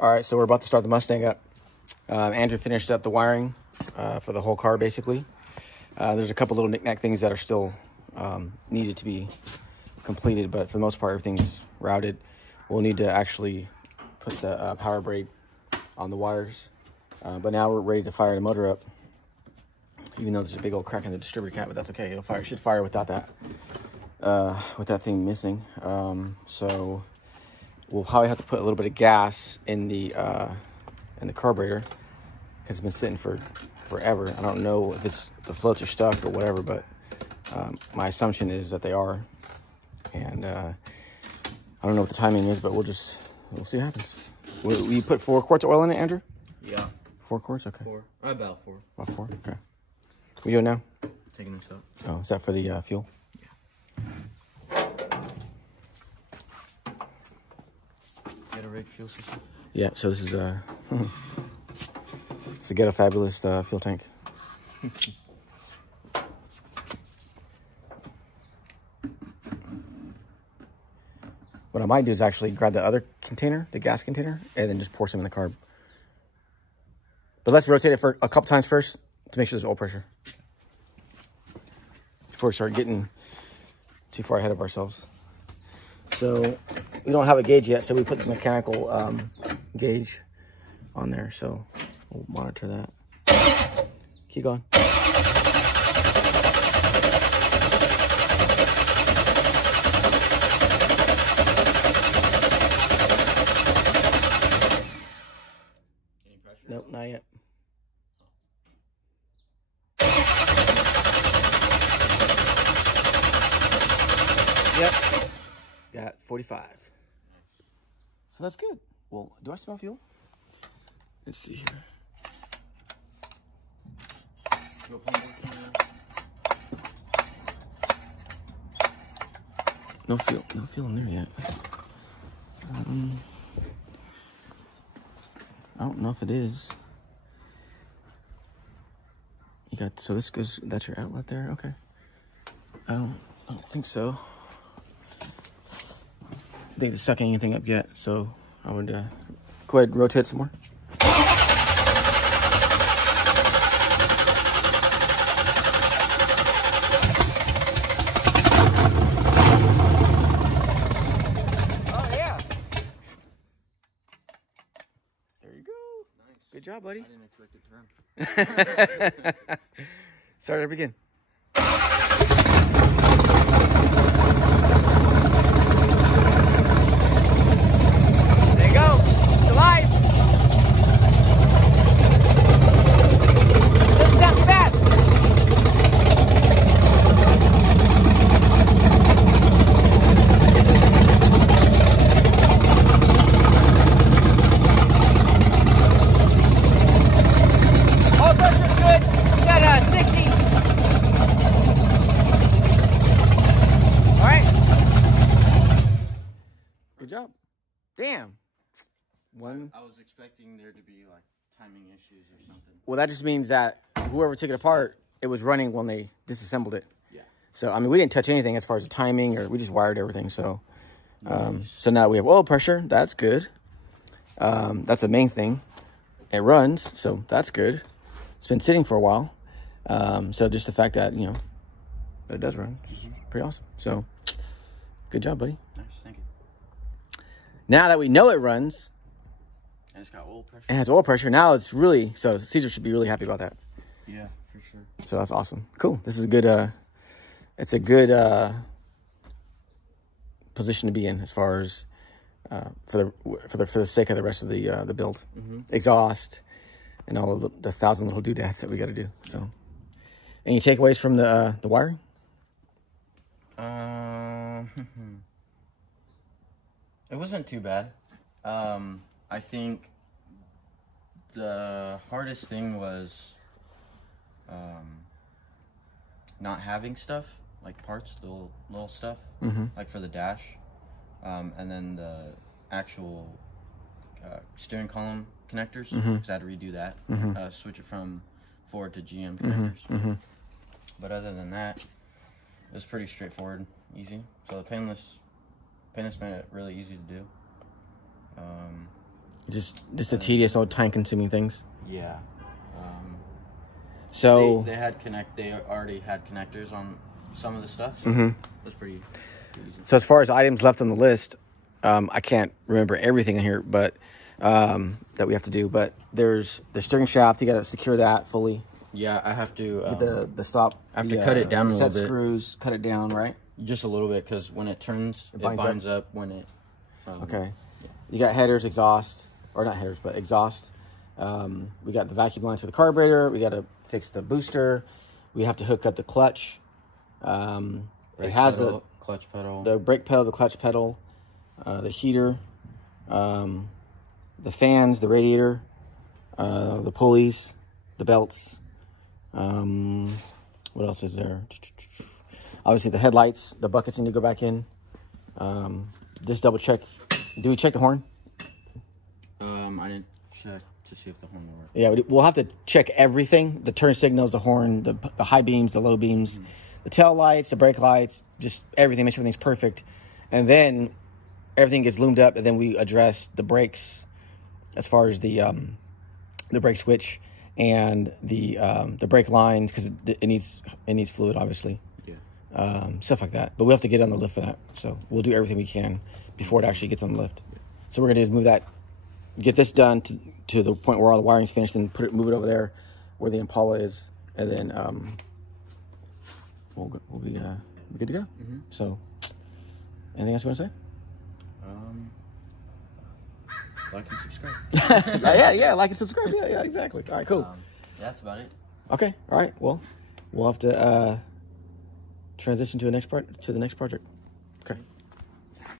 All right, so we're about to start the Mustang up. Andrew finished up the wiring for the whole car, basically. There's a couple little knick-knack things that are still needed to be completed, but for the most part, everything's routed. We'll need to actually put the power braid on the wires. But now we're ready to fire the motor up, even though there's a big old crack in the distributor cap, but that's okay. It'll fire. It should fire without that, with that thing missing. So we'll probably have to put a little bit of gas in the carburetor because it's been sitting for forever. I don't know if it's the floats are stuck or whatever, but my assumption is that they are. And I don't know what the timing is, but we'll see what happens. Will you put 4 quarts of oil in it, Andrew? Yeah. 4 quarts? Okay. 4. About 4. About 4? Okay. We do it now? Taking this up. Oh, is that for the fuel? Yeah. Get a rig fuel system? Yeah, so this is it's a Ghetto Fabulous fuel tank. What I might do is actually grab the other container, the gas container, and then just pour some in the carb. But let's rotate it for a couple times first to make sure there's oil pressure before we start getting too far ahead of ourselves. So we don't have a gauge yet, so we put the mechanical gauge on there. So we'll monitor that. Keep going. Nope, not yet. Yep. Got 45. So that's good. Well, do I smell fuel? Let's see here. No fuel in there yet. I don't know if it is. You got, so this goes, that's your outlet there? Okay. I don't think so. I think it's sucking anything up yet, so I would go ahead and rotate some more. Oh, yeah. There you go. Nice. Good job, buddy. I didn't expect it to run. Start it up again. There you go. It's alive. Doesn't sound too bad. All pressure's good. We got 60. All right. Good job. Damn. I was expecting there to be like timing issues or something. Well, that just means that whoever took it apart, it was running when they disassembled it. Yeah. So, I mean, we didn't touch anything as far as the timing, or we just wired everything. So, so now we have oil pressure. That's good. That's the main thing. It runs, so that's good. It's been sitting for a while. So just the fact that, you know, that it does run, is pretty awesome. So, good job, buddy. Nice, thank you. Now that we know it runs, and it's got oil pressure. and has oil pressure, now it's really, so Caesar should be really happy about that. Yeah, for sure. So that's awesome. Cool. This is a good, it's a good position to be in as far as for the sake of the rest of the build. Exhaust and all of the 1,000 little doodads that we got to do. So, any takeaways from the wiring? It wasn't too bad. I think the hardest thing was not having stuff, like parts, the little stuff, like for the dash, and then the actual steering column connectors, because I had to redo that, switch it from Ford to GM connectors. But other than that, it was pretty straightforward, easy. So the painless made it really easy to do. Just the tedious, old time-consuming things. Yeah. So they already had connectors on some of the stuff. So it was pretty easy. So as far as items left on the list, I can't remember everything in here, but that we have to do. But there's the steering shaft. You got to secure that fully. Yeah, I have to Get the stop. I have to cut it down a little bit. Set screws. Cut it down, right? Just a little bit, because when it turns, it binds up when it. Okay. Yeah. You got headers, exhaust, or not headers, but exhaust. We got the vacuum lines for the carburetor. We got to fix the booster. We have to hook up the clutch. It has the clutch pedal, the brake pedal, the clutch pedal, the heater, the fans, the radiator, the pulleys, the belts. What else is there? Obviously the headlights, the buckets need to go back in. Just double check. Do we check the horn? I didn't check to see if the horn worked. Yeah, we'll have to check everything. The turn signals, the horn, the high beams, the low beams, the tail lights, the brake lights, just everything, make sure everything's perfect. And then everything gets loomed up, and then we address the brakes as far as the brake switch and the brake lines, because it needs fluid, obviously. Yeah. Stuff like that. But we have to get on the lift for that. So we'll do everything we can before it actually gets on the lift. So we're going to move that, get this done to the point where all the wiring's finished, and move it over there where the Impala is, and then we'll be good to go. So, anything else you want to say? Like and subscribe. yeah, like and subscribe. Yeah, exactly. All right, cool. That's about it. Okay, all right. Well, we'll have to transition to the next project.